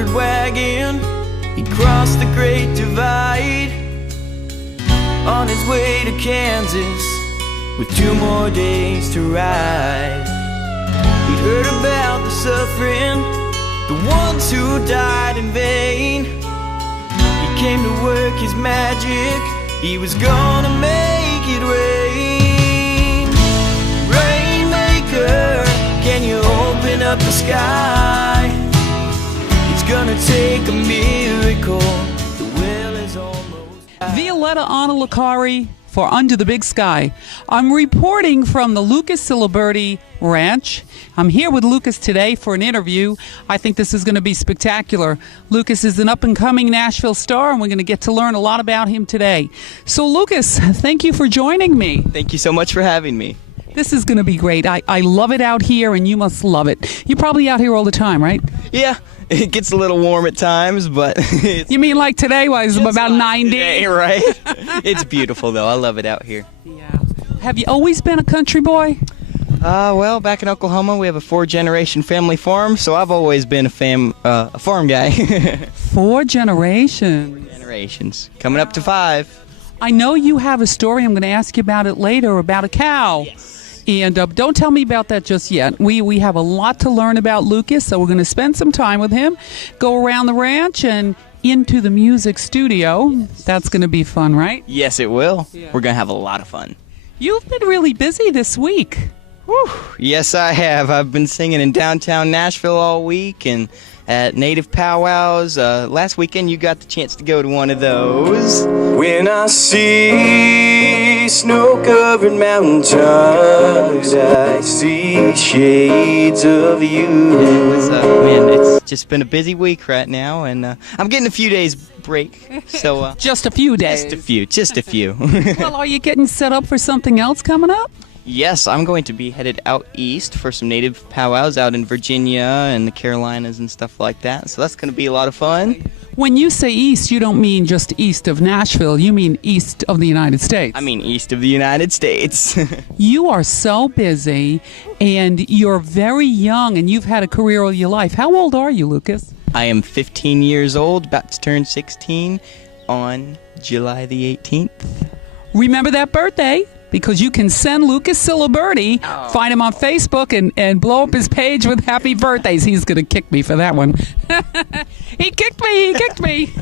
covered wagon, he crossed the Great Divide on his way to Kansas with 2 more days to ride. He'd heard about the suffering, the ones who died in vain. He came to work his magic, he was gonna make it rain. Rainmaker, can you open up the sky? It's gonna take a miracle. The well is almost high. Violetta on Licari for Under the Big Sky. I'm reporting from the Lucas Ciliberti Ranch. I'm here with Lucas today for an interview. I think this is going to be spectacular. Lucas is an up-and-coming Nashville star, and we're going to get to learn a lot about him today. So, Lucas, thank you for joining me. Thank you so much for having me. This is going to be great. I love it out here, and you must love it. You're probably out here all the time, right? Yeah, it gets a little warm at times, but... You mean like today was about 90? Today, right? It's beautiful, though. I love it out here. Yeah. Have you always been a country boy? Well, back in Oklahoma, we have a 4-generation family farm, so I've always been a farm guy. 4 generations. 4 generations. Coming up to 5. I know you have a story. I'm going to ask you about it later, about a cow. Yes. And don't tell me about that just yet. We have a lot to learn about Lucas, so we're going to spend some time with him, go around the ranch and into the music studio. That's going to be fun, right? Yes, it will. Yeah. We're going to have a lot of fun. You've been really busy this week. Whew. Yes, I have. I've been singing in downtown Nashville all week and at native powwows. Last weekend, you got the chance to go to one of those. When I see snow-covered mountain tops, I see shades of you. Man, it's just been a busy week right now, and I'm getting a few days break. So Just a few days. Just a few. Well, are you getting set up for something else coming up? Yes, I'm going to be headed out east for some native powwows out in Virginia and the Carolinas and stuff like that. So that's going to be a lot of fun. When you say east, you don't mean just east of Nashville. You mean east of the United States. I mean east of the United States. You are so busy, and you're very young, and you've had a career all your life. How old are you, Lucas? I am 15 years old, about to turn 16 on July the 18th. Remember that birthday, because you can send Lucas Ciliberti, find him on Facebook, and blow up his page with happy birthdays. He's going to kick me for that one. He kicked me.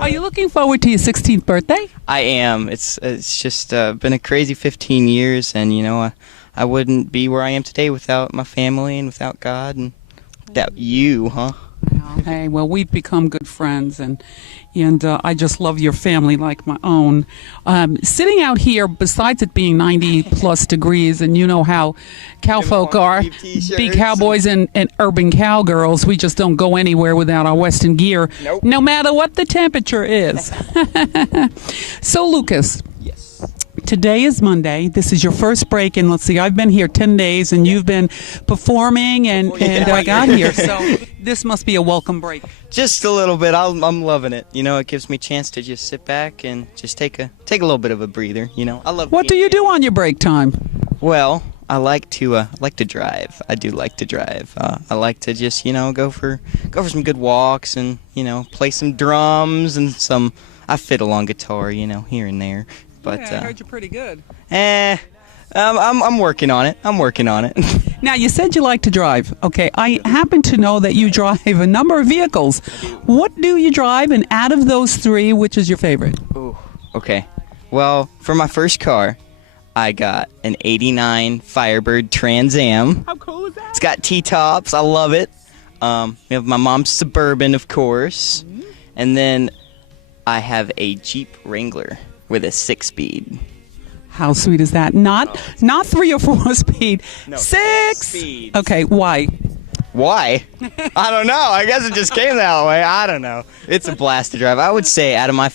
Are you looking forward to your 16th birthday? I am. It's just been a crazy 15 years, and, you know, I wouldn't be where I am today without my family and without God and without you, huh? Hey, well, we've become good friends, and I just love your family like my own. Sitting out here, besides it being 90-plus degrees, and you know how cowfolk are, be cowboys and urban cowgirls, we just don't go anywhere without our Western gear, Nope. No matter what the temperature is. So, Lucas. Yes. Today is Monday. This is your first break, and let's see, I've been here 10 days, and you've been performing, and I got here, so this must be a welcome break. Just a little bit. I'm loving it. You know, it gives me a chance to just sit back and just take a little bit of a breather. You know, I love. What do you do on your break time? Well, I like to drive. I do like to drive. I like to just go for some good walks and play some drums and some. I fiddle on guitar, here and there. But yeah, I heard you're pretty good. I'm working on it. Now, you said you like to drive. Okay, I happen to know that you drive a number of vehicles. What do you drive, and out of those 3, which is your favorite? Ooh, okay. Well, for my first car, I got an 89 Firebird Trans Am. How cool is that? It's got T-tops. I love it. We have my mom's Suburban, of course. Mm-hmm. And then I have a Jeep Wrangler with a 6-speed. How sweet is that? Not 3 or 4 speed. No, 6 speeds. Okay, why? Why? I don't know. I guess it just came that way. I don't know. It's a blast to drive. I would say out of my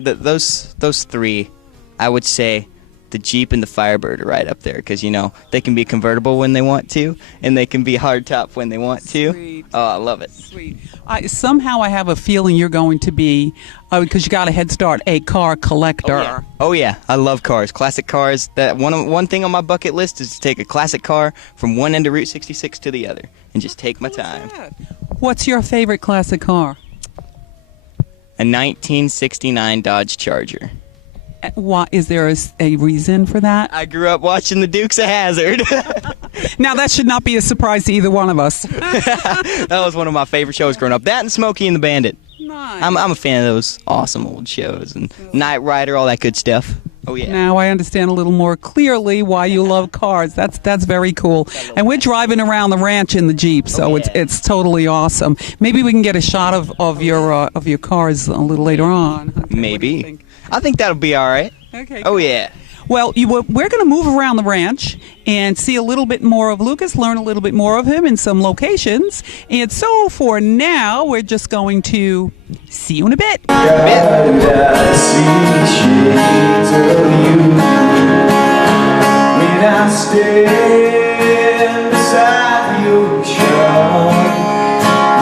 those 3, I would say the Jeep and the Firebird are right up there because, they can be convertible when they want to, and they can be hardtop when they want to. Sweet. Oh, I love it. Sweet. Somehow I have a feeling you're going to be, because you got a head start, a car collector. Oh, yeah. I love cars. Classic cars. That one thing on my bucket list is to take a classic car from one end of Route 66 to the other and just take my time. What's your favorite classic car? A 1969 Dodge Charger. Why, is there a reason for that? I grew up watching the Dukes of Hazzard. Now, that should not be a surprise to either one of us. That was one of my favorite shows growing up. That and Smokey and the Bandit. Nice. I'm a fan of those awesome old shows. And Knight Rider, all that good stuff. Oh, yeah. Now I understand a little more clearly why you love cars. That's very cool. And we're driving around the ranch in the Jeep, so it's totally awesome. Maybe we can get a shot of your cars a little later on. Okay, Maybe. I think that'll be all right. Okay. Oh, yeah. Well, we're going to move around the ranch and see a little bit more of Lucas, learn a little bit more of him in some locations. And so for now, we're just going to see you in a bit. I see shades of you when I stand beside the ocean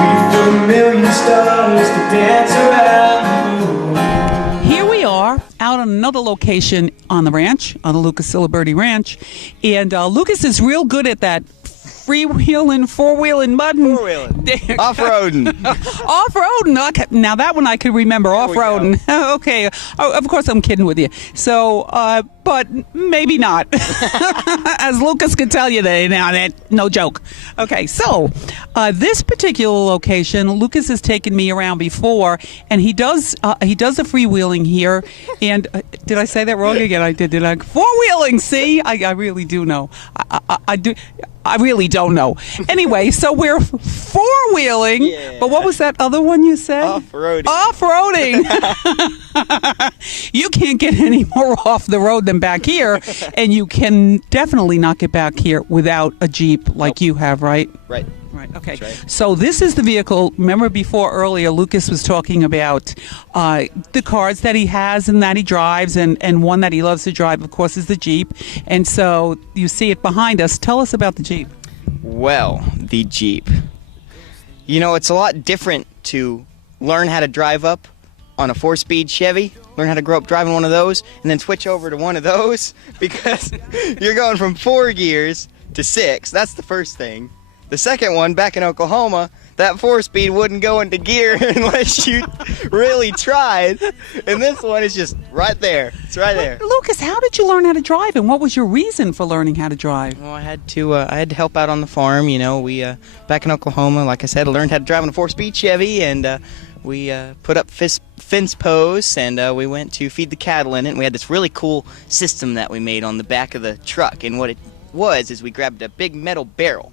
with a million stars to dance around the moon. Here we are out on another location on the ranch, on the Lucas Ciliberti Ranch. And Lucas is real good at that freewheeling, four-wheeling, mudding. Four-wheeling. Off-roading. Off-roading. Okay. Now, that one I could remember. Off-roading. Okay. Oh, of course, I'm kidding with you. So, but maybe not. As Lucas could tell you, that no joke. Okay, so this particular location, Lucas has taken me around before, and he does a freewheeling here. And did I say that wrong again? I did I? Four-wheeling. See, I really do know. I do. I really don't know. Anyway, so we're four-wheeling, but what was that other one you said? Off-roading. Off-roading. You can't get any more off the road than back here, and you can definitely not get back here without a Jeep like you have, right? Right. Right, okay. Right. So this is the vehicle. Remember before earlier, Lucas was talking about the cars that he has and that he drives, and one that he loves to drive, of course, is the Jeep. And so you see it behind us. Tell us about the Jeep. Well, the Jeep. You know, it's a lot different to learn how to drive up on a 4-speed Chevy, learn how to grow up driving one of those, and then switch over to one of those, because you're going from 4 gears to 6. That's the first thing. The second one, back in Oklahoma, that 4-speed wouldn't go into gear unless you really tried. And this one is just right there. It's right there. Lucas, how did you learn how to drive, and what was your reason for learning how to drive? Well, I had to help out on the farm. You know, we back in Oklahoma, like I said, I learned how to drive on a 4-speed Chevy, and we put up fence posts, and we went to feed the cattle in it. And we had this really cool system that we made on the back of the truck. And what it was is we grabbed a big metal barrel,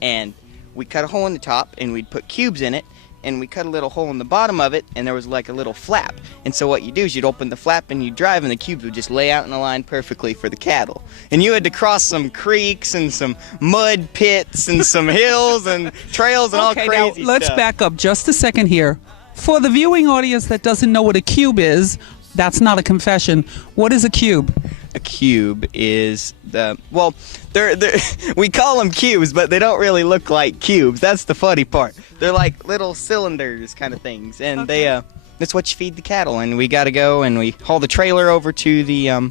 and we cut a hole in the top, and we'd put cubes in it, and we cut a little hole in the bottom of it, and there was like a little flap. And so what you do is you'd open the flap and you'd drive, and the cubes would just lay out in a line perfectly for the cattle. And you had to cross some creeks and some mud pits and some hills and trails and all crazy now let's stuff. back up just a second here. For the viewing audience that doesn't know what a cube is, that's not a confession. What is a cube? A cube is they're we call them cubes, but they don't really look like cubes. That's the funny part. They're like little cylinders kind of things, and that's what you feed the cattle. And we got to go and we haul the trailer over to the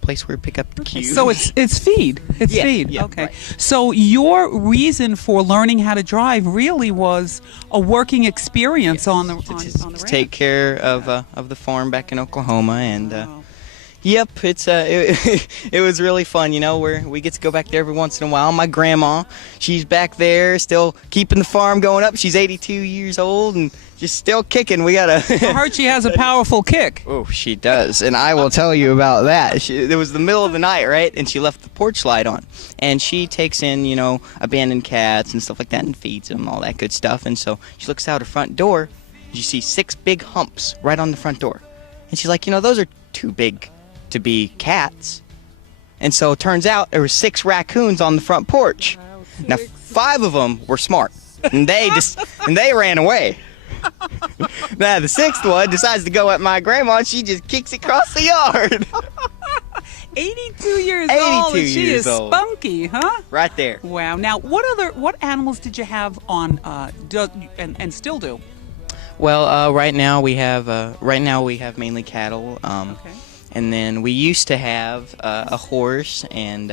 place where we pick up the cubes. So it's feed. It's feed. Yeah, okay. right. So your reason for learning how to drive really was a working experience on the ranch. To take care of the farm back in Oklahoma, and Wow. yep, it was really fun. You know, we get to go back there every once in a while. My grandma, she's back there still keeping the farm going up. She's 82 years old and just still kicking. We gotta. I heard she has a powerful kick. Oh, she does, and I will tell you about that. It was the middle of the night, right? And she left the porch light on, and she takes in, you know, abandoned cats and stuff like that, and feeds them, all that good stuff. And so she looks out her front door, and you see 6 big humps right on the front door, and she's like, you know, those are too big to be cats. And so it turns out there were 6 raccoons on the front porch. Now 5 of them were smart, and they ran away. Now the 6th one decides to go at my grandma, and she just kicks it across the yard. 82 years old. 82 She years is old. spunky, huh? Right there. Wow. Now, what animals did you have on and still do? Well, right now we have mainly cattle. Okay. And then we used to have a horse, and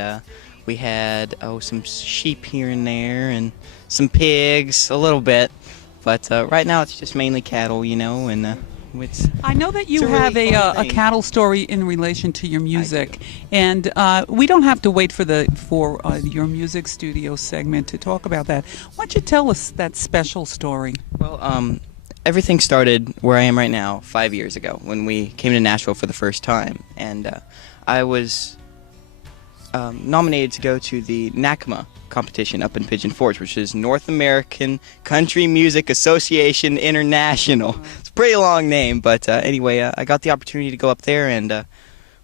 We had some sheep here and there, and some pigs, a little bit. But right now it's just mainly cattle, you know, and I know that you it's a really have fun a thing. cattle story in relation to your music, and we don't have to wait for your music studio segment to talk about that. Why don't you tell us that special story? Well, everything started where I am right now 5 years ago when we came to Nashville for the first time, and I was nominated to go to the NACMA competition up in Pigeon Forge, which is North American Country Music Association International. It's a pretty long name, but anyway, I got the opportunity to go up there, and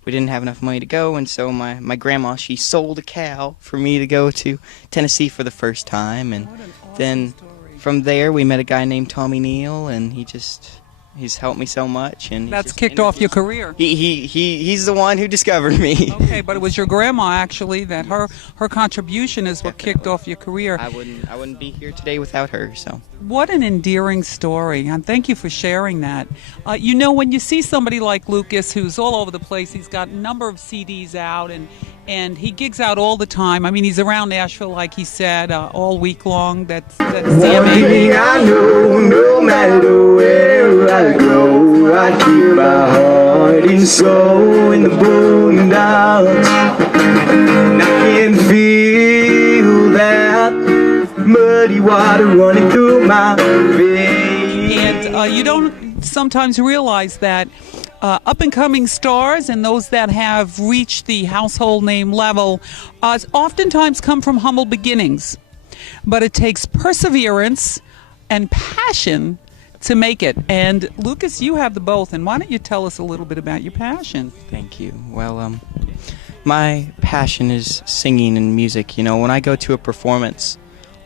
we didn't have enough money to go, and so my grandma, she sold a cow for me to go to Tennessee for the first time, and What an awesome then story. from there we met a guy named Tommy Neal, and he's helped me so much, and That's kicked off your career. He's the one who discovered me. Okay, but it was your grandma actually that her contribution is what kicked off your career. I wouldn't be here today without her. So What an endearing story, and thank you for sharing that. You know, when you see somebody like Lucas, who's all over the place, he's got a number of CDs out, and he gigs out all the time. I mean, he's around Nashville, like he said, all week long. That's One thing I know, no matter where I go, I keep my heart and soul in the boondocks. And I can feel that muddy water running through my veins. And you don't sometimes realize that up-and-coming stars and those that have reached the household name level oftentimes come from humble beginnings. But it takes perseverance and passion to make it. And Lucas, you have the both. And why don't you tell us a little bit about your passion? thank you. Well, my passion is singing and music. You know, when I go to a performance,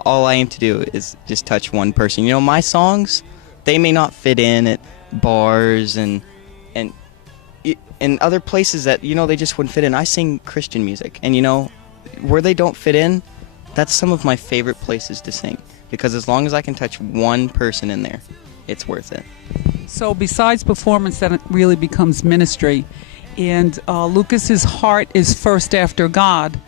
all I aim to do is just touch one person. You know, my songs, they may not fit in at bars and other places that, you know, they just wouldn't fit in. I sing Christian music, and you know, where they don't fit in, that's some of my favorite places to sing, because as long as I can touch one person in there, it's worth it. So besides performance, that really becomes ministry. And Lucas's heart is first after God,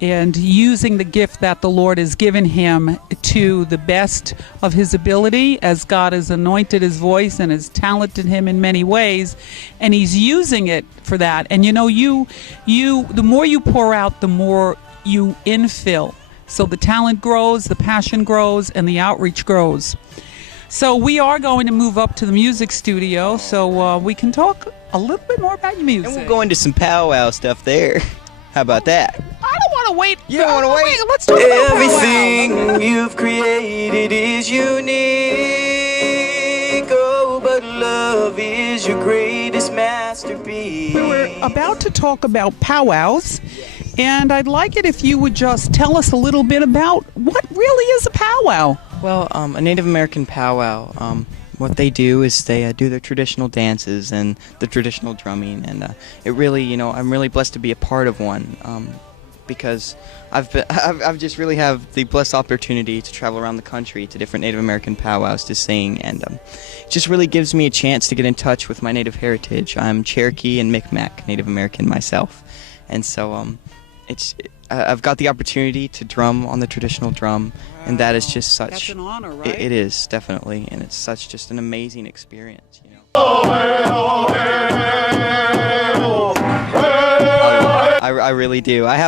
and using the gift that the Lord has given him to the best of his ability, as God has anointed his voice and has talented him in many ways, and he's using it for that. And you know, the more you pour out, the more you infill. So the talent grows, the passion grows, and the outreach grows. So we are going to move up to the music studio so we can talk a little bit more about your music. And we'll go into some powwow stuff there. How about that? I don't want to wait. You don't want to wait? Let's talk about powwow. Everything you've created is unique. Oh, but love is your greatest masterpiece. We're about to talk about powwows, and I'd like it if you would just tell us a little bit about what really is a powwow. Well, a Native American powwow, what they do is they do their traditional dances and the traditional drumming, and it really, you know, I'm really blessed to be a part of one, because I've just really have the blessed opportunity to travel around the country to different Native American powwows to sing, and it just really gives me a chance to get in touch with my Native heritage. I'm Cherokee and Micmac Native American myself, and so I've got the opportunity to drum on the traditional drum, and that is just such. That's an honor, right? It is, definitely, and it's such just an amazing experience, you know. I really do. I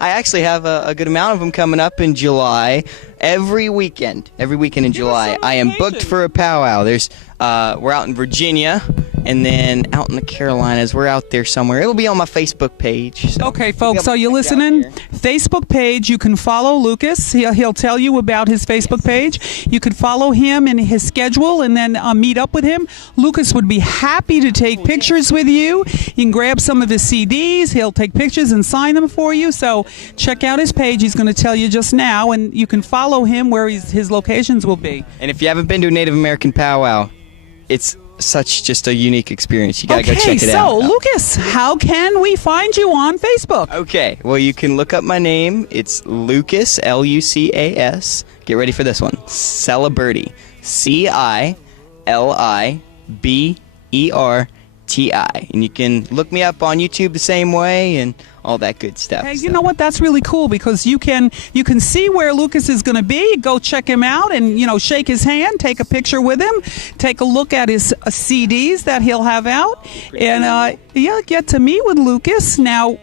actually have a good amount of them coming up in July. Every weekend in July, I am booked for a powwow. We're out in Virginia, and then out in the Carolinas, we're out there somewhere. It'll be on my Facebook page. So Okay, folks, are you listening? Facebook page, you can follow Lucas. He'll tell you about his Facebook page. You could follow him and his schedule and then meet up with him. Lucas would be happy to take pictures with you. You can grab some of his CDs. He'll take pictures and sign them for you. So check out his page. He's going to tell you just now, and you can follow him where his locations will be. And if you haven't been to a Native American powwow, it's such just a unique experience. You gotta go check it out. Okay, so Lucas, how can we find you on Facebook? Okay, well, you can look up my name. It's Lucas, Lucas. Get ready for this one. Ciliberti, Ciliberti. And you can look me up on YouTube the same way and all that good stuff. Hey, you know what? That's really cool because you can see where Lucas is going to be. Go check him out and shake his hand, take a picture with him, take a look at his CDs that he'll have out, and get to meet with Lucas. Now,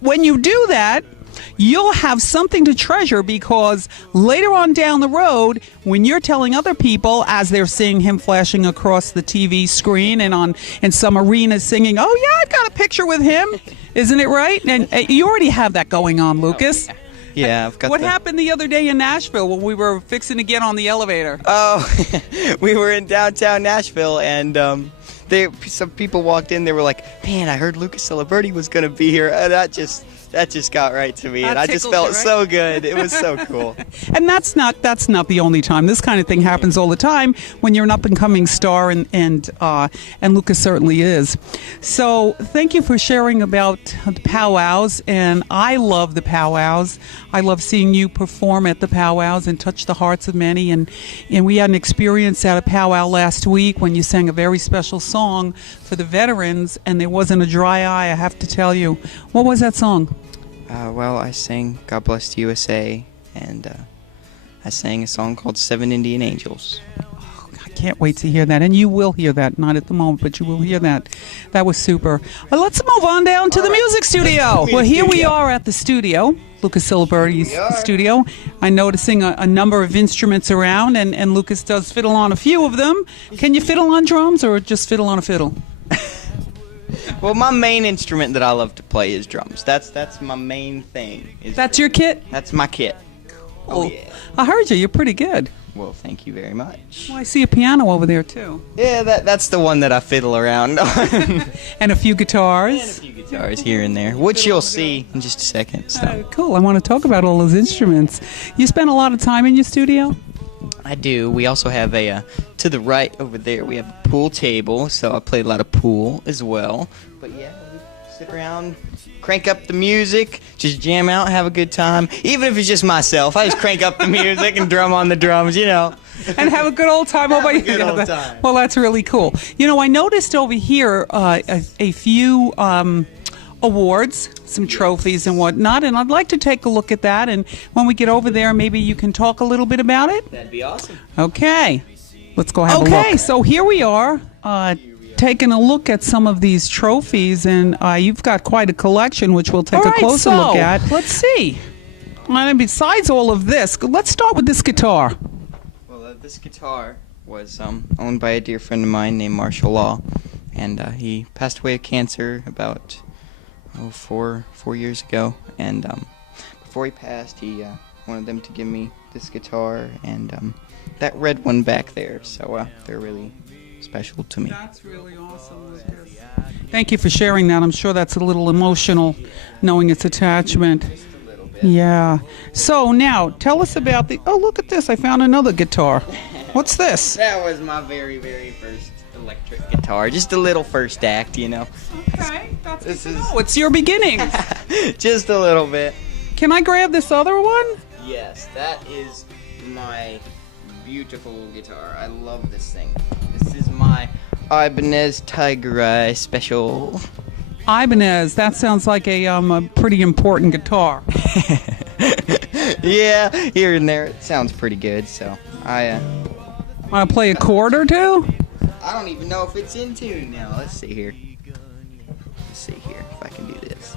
when you do that, you'll have something to treasure because later on down the road, when you're telling other people as they're seeing him flashing across the TV screen and in some arenas singing, "Oh yeah, I've got a picture with him," isn't it right? And you already have that going on, Lucas. Yeah, I've got. What happened the other day in Nashville when we were fixing to get on the elevator? Oh, we were in downtown Nashville and some people walked in. They were like, "Man, I heard Lucas Ciliberti was going to be here," and that just got right to me, and I just felt so good. It was so cool. And that's not the only time. This kind of thing happens all the time when you're an up and coming star, and Lucas certainly is. So thank you for sharing about the powwows, and I love the powwows. I love seeing you perform at the powwows and touch the hearts of many. And we had an experience at a powwow last week when you sang a very special song for the veterans, and there wasn't a dry eye, I have to tell you. What was that song? Well, I sang God Bless the USA, and I sang a song called Seven Indian Angels. Oh, I can't wait to hear that, and you will hear that. Not at the moment, but you will hear that. That was super. Let's move on down to the music studio. Well, here we are at the studio, Lucas Ciliberti's studio. I'm noticing a number of instruments around, and Lucas does fiddle on a few of them. Can you fiddle on drums or just fiddle on a fiddle? Well, my main instrument that I love to play is drums. That's my main thing. That's your kit? That's my kit. Oh, yeah. I heard you. You're pretty good. Well, thank you very much. Well, I see a piano over there, too. Yeah, that's the one that I fiddle around on. And a few guitars. And a few guitars here and there, which you'll see in just a second. So. Cool. I want to talk about all those instruments. You spend a lot of time in your studio? I do. We also have to the right over there, we have a pool table, so I play a lot of pool as well. But yeah, we sit around, crank up the music, just jam out, have a good time. Even if it's just myself, I just crank up the music and drum on the drums, And have a good old time. Have a good old time. Well, that's really cool. I noticed over here a few awards, some trophies and whatnot, and I'd like to take a look at that, and when we get over there, maybe you can talk a little bit about it? That'd be awesome. Okay. Let's go have a look. Okay, so here we are, taking a look at some of these trophies, and you've got quite a collection, which we'll take a closer look at. Let's see. And besides all of this, let's start with this guitar. Well, this guitar was owned by a dear friend of mine named Marshall Law, and he passed away of cancer about 4 years ago, and before he passed, he wanted them to give me this guitar and that red one back there, so they're really special to me. That's really awesome, Lucas. Thank you for sharing that. I'm sure that's a little emotional, knowing its attachment. Just a little bit. Yeah. So now, tell us about oh, look at this. I found another guitar. What's this? That was my very, very first electric guitar. Just a little first act, Okay, that's it's your beginnings. Just a little bit. Can I grab this other one? Yes, that is my beautiful guitar. I love this thing. This is my Ibanez Tiger Eye Special. Ibanez, that sounds like a pretty important guitar. Yeah, here and there, it sounds pretty good, so I Want to play a chord or two? I don't even know if it's in tune now. Let's see here. Let's see here if I can do this.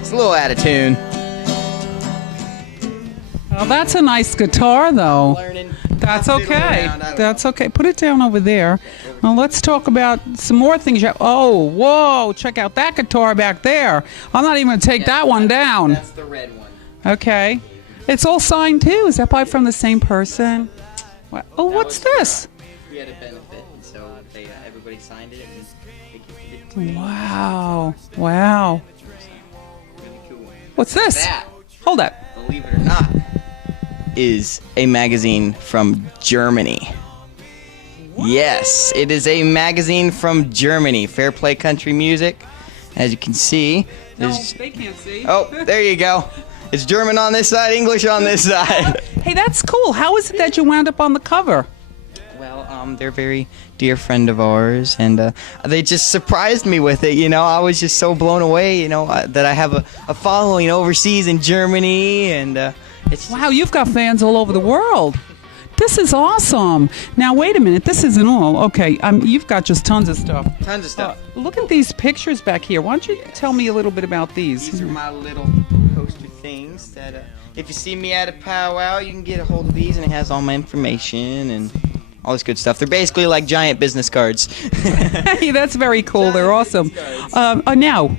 It's a little out of tune. Well, that's a nice guitar, though. Learning. That's okay. That's okay. Put it down over there. Well, let's talk about some more things. Oh, whoa! Check out that guitar back there. I'm not even going to take that one down. That's the red one. Okay. It's all signed, too. Is that probably from the same person? What? Oh, what's this? We had a benefit, and so everybody signed it, and they gifted it to me. Wow. Wow. Really cool. What's this? That, Hold that. believe it or not, is a magazine from Germany. Yes, it is a magazine from Germany. Fair Play Country Music. As you can see, No, there's... they can't see. Oh, there you go. It's German on this side, English on this side. Hey, that's cool. How is it that you wound up on the cover? Well, they're a very dear friend of ours, and they just surprised me with it. I was just so blown away, that I have a following overseas in Germany, and it's Wow, you've got fans all over the world. This is awesome. Now, wait a minute. This isn't all. Okay, you've got just tons of stuff. tons of stuff. Look at these pictures back here. Why don't you tell me a little bit about these? These are my little poster things that if you see me at a powwow, you can get a hold of these, and it has all my information and all this good stuff. They're basically like giant business cards. Hey, that's very cool. They're awesome. Now,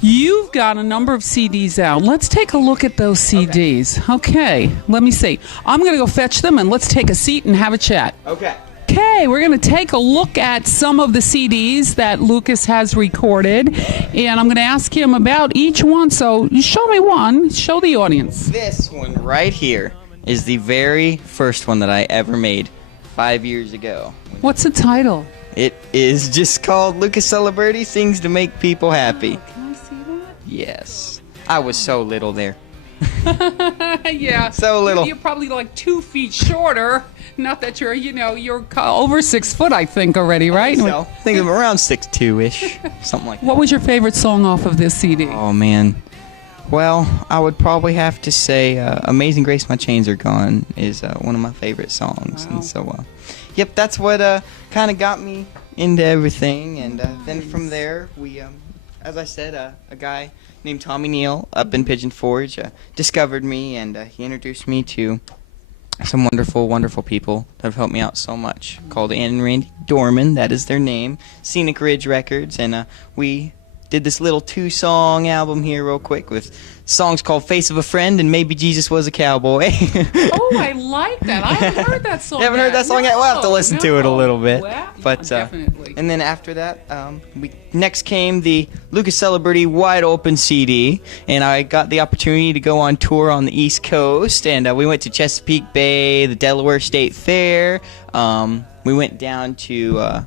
you've got a number of CDs out. Let's take a look at those CDs. Okay, let me see. I'm going to go fetch them, and let's take a seat and have a chat. Okay. Okay, we're going to take a look at some of the CDs that Lucas has recorded, and I'm going to ask him about each one. So you show me one. Show the audience. This one right here is the very first one that I ever made 5 years ago. What's the title? It is just called Lucas Ciliberti Sings to Make People Happy. Can I see that? Yes. I was so little there. Yeah. So little. You're probably like 2 feet shorter. Not that you're, you're over 6 foot, I think, already, right? So, I think I'm around 6'2"-ish, something like that. What was your favorite song off of this CD? Oh, man. Well, I would probably have to say Amazing Grace, My Chains Are Gone is one of my favorite songs. Wow. And so, yep, that's what kind of got me into everything. And then from there, we, as I said, a guy named Tommy Neal up in Pigeon Forge discovered me, and he introduced me to some wonderful, wonderful people that have helped me out so much, called Ann and Randy Dorman, that is their name, Scenic Ridge Records, and we did this little 2-song album here real quick with songs called Face of a Friend and Maybe Jesus Was a Cowboy. Oh, I like that. I haven't heard that song You haven't heard that song yet? We'll have to listen to it a little bit. Well, But definitely. and then after that, next came the Lucas Ciliberti Wide Open CD, and I got the opportunity to go on tour on the East Coast, and we went to Chesapeake Bay, the Delaware State Fair. We went down to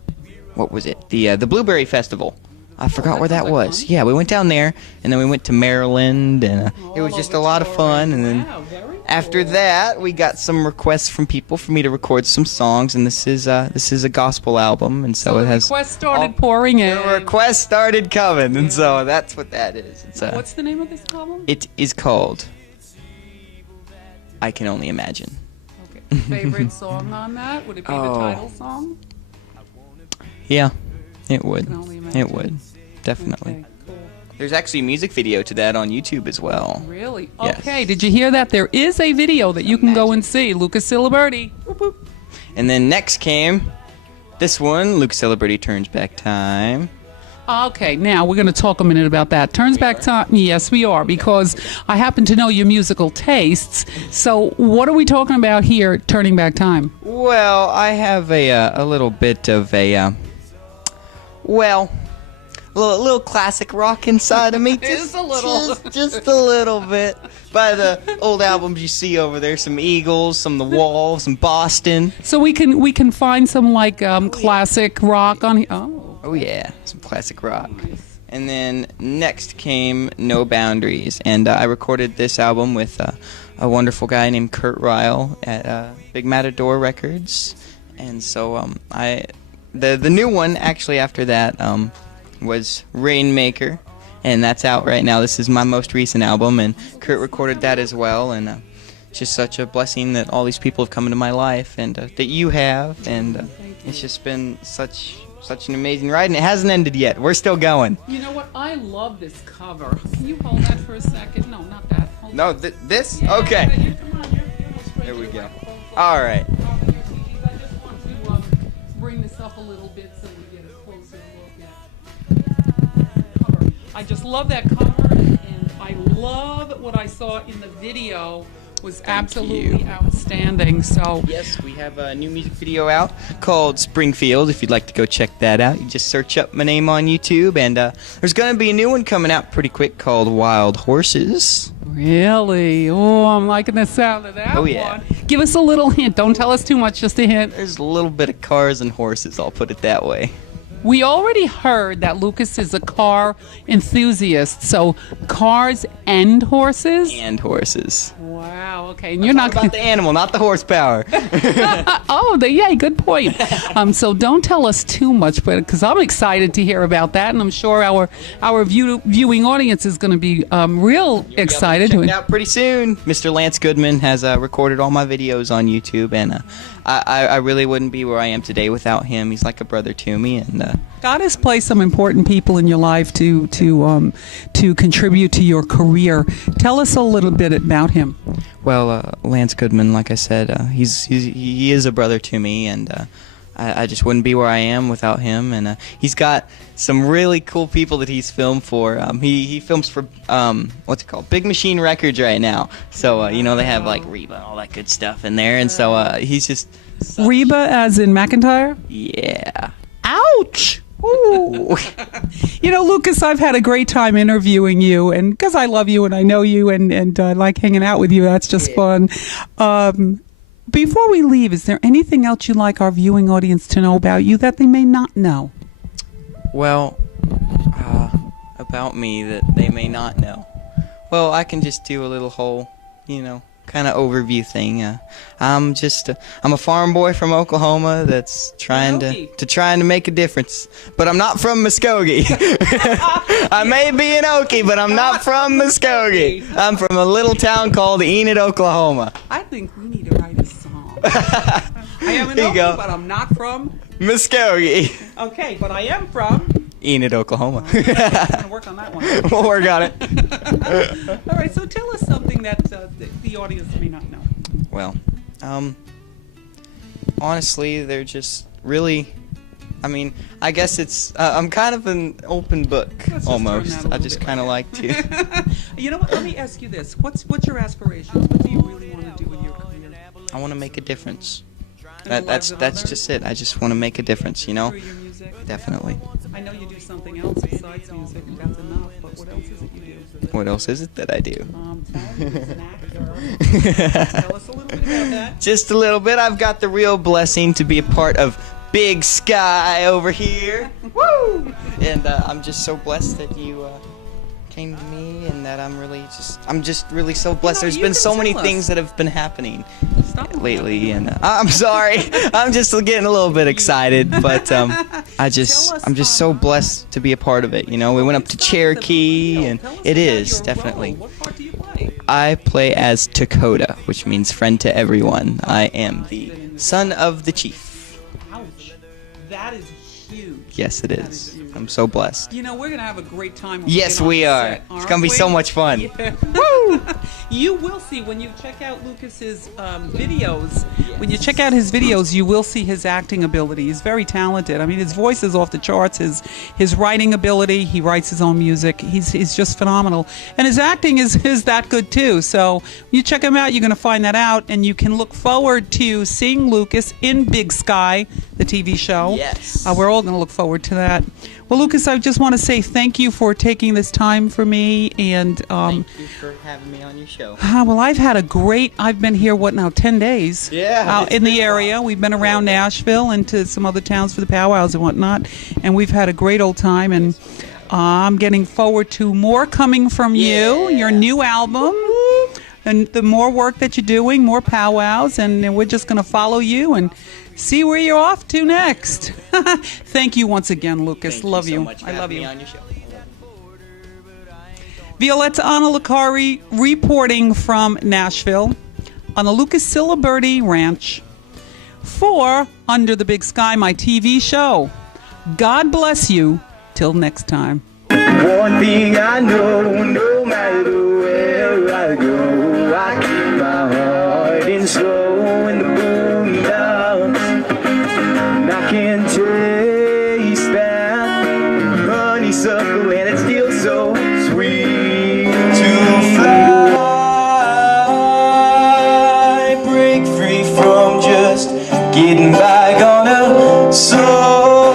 what was it? The Blueberry Festival. I forgot where that was. fun. Yeah, we went down there, and then we went to Maryland, and it was just a lot of fun. And then after that, we got some requests from people for me to record some songs, and this is a gospel album, and so it has. Requests started pouring in. The requests started coming, and so that's what that is. It's What's the name of this album? It is called I Can Only Imagine. Okay. Favorite song on that? Would it be the title song? Yeah, it would. Can Only Imagine. It would, definitely. Okay, cool. There's actually a music video to that on YouTube as well. Really? Yes. Okay, did you hear that? There is a video that you can go and see. Lucas Ciliberti. Whoop, whoop. And then next came this one, Lucas Ciliberti Turns Back Time. Okay, now we're going to talk a minute about that. Turns Back Time. Yes, we are, because I happen to know your musical tastes. So what are we talking about here, Turning Back Time? Well, I have a little bit of a little classic rock inside of me. Just a little. Just a little bit. By the old albums you see over there, some Eagles, some The Wall, some Boston. So we can find some like classic rock on here. Oh yeah, some classic rock. And then next came No Boundaries, and I recorded this album with a wonderful guy named Kurt Ryle at Big Matador Records. And so the new one actually after that was Rainmaker, and that's out right now. This is my most recent album, and Kurt recorded that as well. And it's just such a blessing that all these people have come into my life, and that you have, and it's just been such an amazing ride, and it hasn't ended yet. We're still going. You know what? I love this cover. Can you hold that for a second? No, not that. Hold No, this? Okay. Yeah, come on. There we go. All right. I just want to bring this up a little bit so we get a closer look at the cover. I just love that cover, and I love what I saw in the video. Was absolutely you. outstanding. So Yes, we have a new music video out called Springfield. If you'd like to go check that out, you just search up my name on YouTube, and there's going to be a new one coming out pretty quick called Wild Horses. really, oh, I'm liking the sound of that Oh, yeah. one. Give us a little hint. Don't tell us too much. Just a hint. There's a little bit of cars and horses, I'll put it that way. We already heard that Lucas is a car enthusiast. So cars and horses? And horses. Wow, okay. And you're not About the animal, not the horsepower. Oh, yeah, good point. So don't tell us too much, but because I'm excited to hear about that, and I'm sure our viewing audience is going to be real excited. Check it out pretty soon. Mr. Lance Goodman has recorded all my videos on YouTube, and I really wouldn't be where I am today without him. He's like a brother to me, and God has placed some important people in your life to contribute to your career. Tell us a little bit about him. well, Lance Goodman, like I said, he is a brother to me, and I just wouldn't be where I am without him. And he's got some really cool people that he's filmed for. He films for what's it called, Big Machine Records right now. So they have like Reba and all that good stuff in there, and so he's just Reba, as in McIntyre? Yeah. Ouch! Ooh. Lucas, I've had a great time interviewing you, and because I love you and I know you and I like hanging out with you, that's just fun. Before we leave, is there anything else you'd like our viewing audience to know about you that they may not know? Well, about me that they may not know. Well, I can just do a little whole, kind of overview thing. I'm a farm boy from Oklahoma that's trying to make a difference. But I'm not from Muskogee. I may be an Okie, but I'm not from Muskogee. I'm from a little town called Enid, Oklahoma. I think we need to write a song. I am an Okie, but I'm not from Muskogee. Okay, but I am from Enid, Oklahoma. I'm gonna work on that one. We'll work on it. All right, so tell us something that the audience may not know. Well, honestly, they're just really, I guess it's, I'm kind of an open book, almost. I just kind of like to. You know what, let me ask you this. What's your aspirations? What do you really want to do in your career? I want to make a difference. That's just it. I just want to make a difference, Through your music? Definitely. I know you do something else besides music, and that's enough, but what else is it you do? What else is it that I do? Tell me, as an actor. Tell us a little bit about that. Just a little bit. I've got the real blessing to be a part of Big Sky over here. Woo! And I'm just so blessed that you came to me, and that I'm just really so blessed. There's been so many things that have been happening lately, and I'm sorry. I'm just getting a little bit excited, but I'm just so blessed to be a part of it. We went up to Cherokee, and it is definitely. What part do you play? I play as Dakota, which means friend to everyone. I am the son of the chief. Ouch. That is huge. Yes, it is. I'm so blessed. We're going to have a great time. When Yes, we we get on are. the set, It's going to be so much fun. Yeah. Woo! You will see when you check out Lucas's videos. Yes. When you check out his videos, you will see his acting ability. He's very talented. His voice is off the charts. His writing ability. He writes his own music. He's just phenomenal. And his acting is that good too. So when you check him out, you're going to find that out, and you can look forward to seeing Lucas in Big Sky, the TV show. Yes. We're all going to look forward to that. Well, Lucas, I just want to say thank you for taking this time for me, and thank you for having me on your show. well, I've been here 10 days. Yeah, In the area. We've been around Nashville and to some other towns for the powwows and whatnot, and we've had a great old time, and I'm getting forward to more coming from you, your new album, and the more work that you're doing, more powwows, and we're just going to follow you and see where you're off to next. Thank you once again, Lucas. Thank love you. you. So much for I love having you. me on your show. Violetta Licari reporting from Nashville on the Lucas Ciliberti Ranch for Under the Big Sky, my TV show. God bless you. Till next time. One thing I know, no matter where I go, I keep my heart in slow in the boondocks. And I can taste that honeysuckle, and it feels so sweet to fly, break free from just getting by on a soar,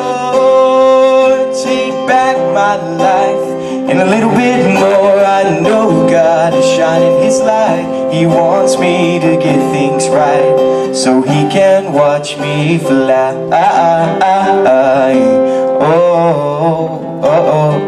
take back my life and a little bit more. I know God is shining his light. He wants me to get things right so he can watch me fly. Oh. oh.